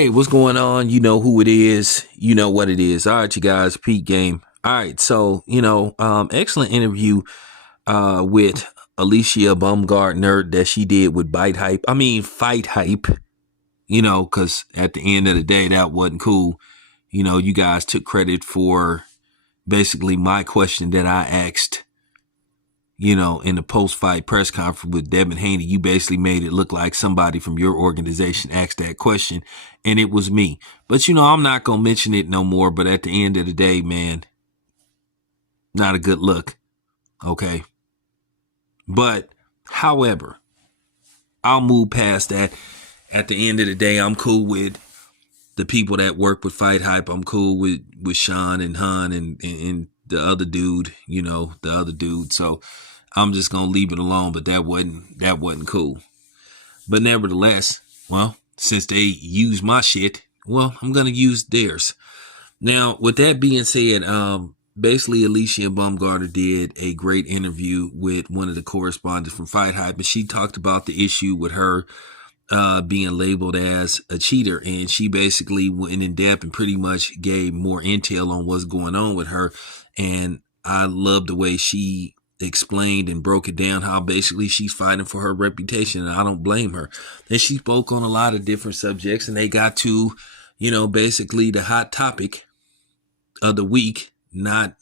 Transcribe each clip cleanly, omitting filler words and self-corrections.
Hey, what's going on? You know who it is. You know what it is. All right, you guys, Pete Game. All right, so excellent interview with Alycia Baumgartner that she did with Fight Hype. Because at the end of the day, that wasn't cool. You guys took credit for basically my question that I asked. In the post-fight press conference with Devin Haney, you basically made it look like somebody from your organization asked that question, and it was me. But, I'm not going to mention it no more, but at the end of the day, man, not a good look, okay? But, however, I'll move past that. At the end of the day, I'm cool with the people that work with Fight Hype. I'm cool with Sean and Han and the other dude, the other dude. So I'm just gonna leave it alone. But that wasn't cool. But nevertheless, well, since they use my shit, well, I'm gonna use theirs. Now, with that being said, basically Alycia Baumgartner did a great interview with one of the correspondents from Fight Hype, and she talked about the issue with her being labeled as a cheater, and she basically went in depth and pretty much gave more intel on what's going on with her. And I love the way she explained and broke it down, how basically she's fighting for her reputation, and I don't blame her. And she spoke on a lot of different subjects, and they got to, basically the hot topic of the week, not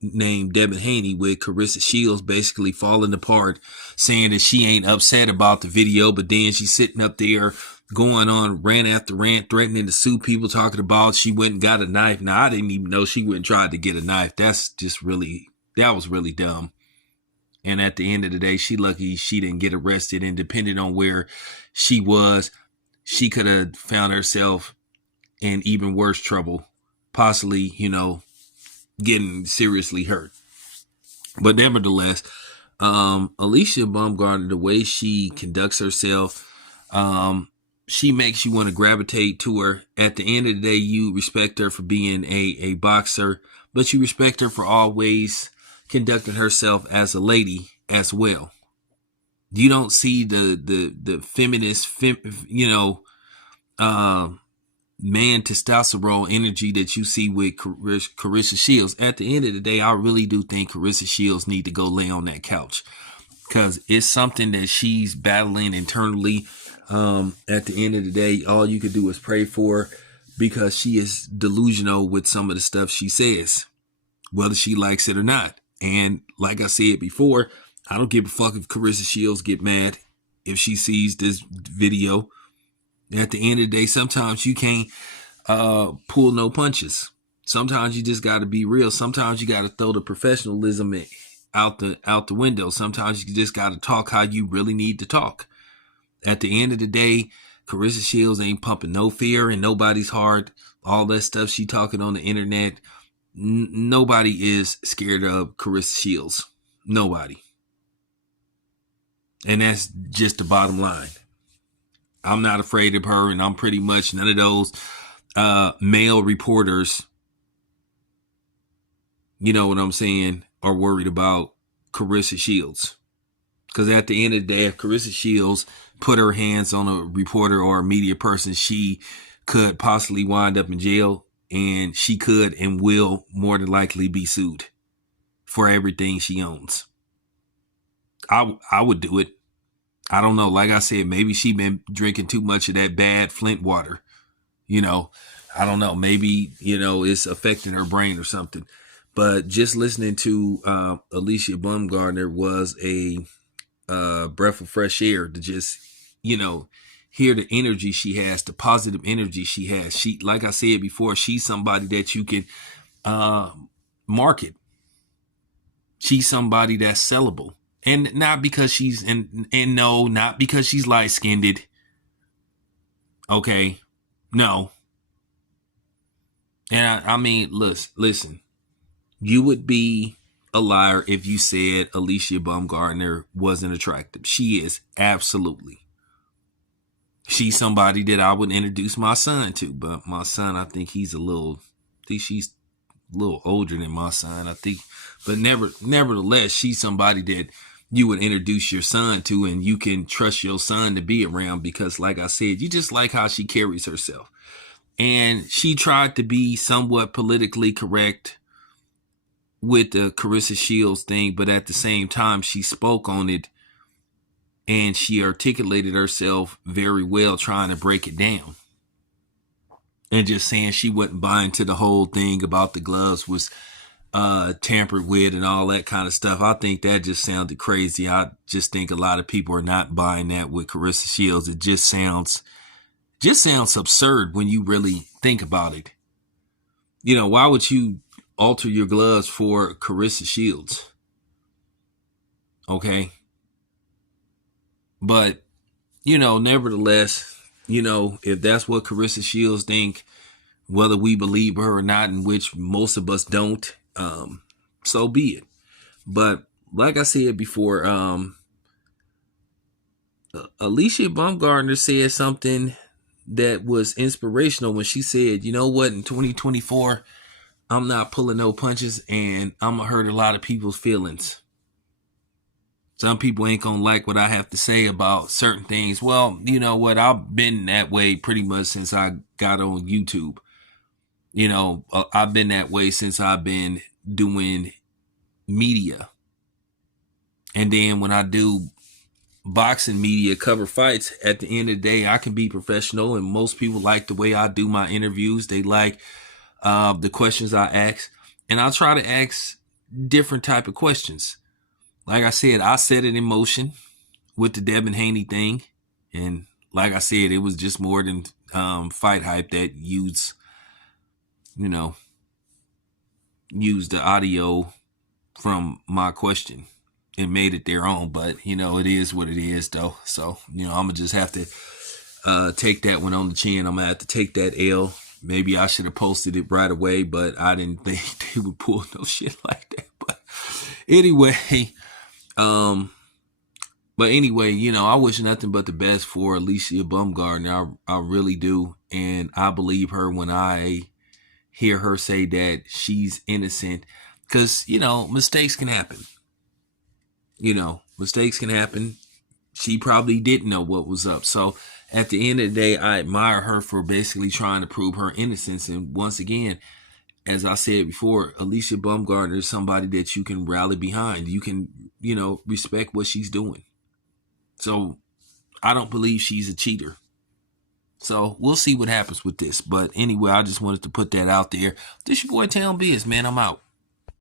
named Devin Haney, with Carissa Shields basically falling apart, saying that she ain't upset about the video, but then she's sitting up there going on rant after rant, threatening to sue people, talking about she went and got a knife. Now, I didn't even know she went and tried to get a knife. That was really dumb. And at the end of the day, she lucky she didn't get arrested, and depending on where she was, she could have found herself in even worse trouble, possibly, getting seriously hurt. But nevertheless, Alycia Baumgartner, the way she conducts herself, she makes you want to gravitate to her. At the end of the day, you respect her for being a boxer, but you respect her for always conducting herself as a lady as well. You don't see the feminist, man testosterone energy that you see with Carissa Shields. At the end of the day, I really do think Carissa Shields need to go lay on that couch, because it's something that she's battling internally. At the end of the day, all you could do is pray for her, because she is delusional with some of the stuff she says, whether she likes it or not. And like I said before, I don't give a fuck if Carissa Shields get mad if she sees this video. At the end of the day, sometimes you can't pull no punches. Sometimes you just got to be real. Sometimes you got to throw the professionalism out the window. Sometimes you just got to talk how you really need to talk. At the end of the day, Carissa Shields ain't pumping no fear in nobody's heart. All that stuff she talking on the internet, nobody is scared of Carissa Shields. Nobody. And that's just the bottom line. I'm not afraid of her, and I'm pretty much none of those male reporters, you know what I'm saying, are worried about Carissa Shields. Because at the end of the day, if Carissa Shields put her hands on a reporter or a media person, she could possibly wind up in jail, and she could and will more than likely be sued for everything she owns. I would do it. I don't know. Like I said, maybe she been drinking too much of that bad Flint water. I don't know. Maybe, it's affecting her brain or something. But just listening to Alycia Baumgartner was a breath of fresh air to just, hear the energy she has, the positive energy she has. She, like I said before, she's somebody that you can market. She's somebody that's sellable. And not because she's not because she's light-skinned. Okay. No. And I mean, listen, you would be a liar if you said Alycia Baumgartner wasn't attractive. She is, absolutely. She's somebody that I would introduce my son to, but my son, I think she's a little older than my son, I think. But nevertheless, she's somebody that you would introduce your son to, and you can trust your son to be around, because like I said, you just like how she carries herself. And she tried to be somewhat politically correct with the Carissa Shields thing, but at the same time, she spoke on it and she articulated herself very well, trying to break it down. And just saying she wasn't buying to the whole thing about the gloves was tampered with and all that kind of stuff. I think that just sounded crazy. I just think a lot of people are not buying that with Carissa Shields. It just sounds absurd when you really think about it. You know, why would you alter your gloves for Carissa Shields? Okay. But, nevertheless, if that's what Carissa Shields think, whether we believe her or not, in which most of us don't, so be it. But like I said before, Alycia Baumgartner said something that was inspirational when she said, you know what, in 2024, I'm not pulling no punches and I'm going to hurt a lot of people's feelings. Some people ain't going to like what I have to say about certain things. Well, you know what? I've been that way pretty much since I got on YouTube. I've been that way since I've been doing media. And then when I do boxing media, cover fights, at the end of the day, I can be professional, and most people like the way I do my interviews. They like the questions I ask, and I try to ask different type of questions. Like I said, I set it in motion with the Devin Haney thing, and like I said, it was just more than fight hype that used the audio from my question and made it their own. But it is what it is, though. So I'm gonna just have to take that one on the chin. I'm gonna have to take that L. Maybe I should have posted it right away, but I didn't think they would pull no shit like that. But anyway, I wish nothing but the best for Alycia Baumgartner. I really do. And I believe her when I hear her say that she's innocent, because, mistakes can happen. Mistakes can happen. She probably didn't know what was up. So at the end of the day, I admire her for basically trying to prove her innocence. And once again, as I said before, Alycia Baumgartner is somebody that you can rally behind. You can, respect what she's doing. So I don't believe she's a cheater. So we'll see what happens with this. But anyway, I just wanted to put that out there. This your boy Town Biz, man. I'm out.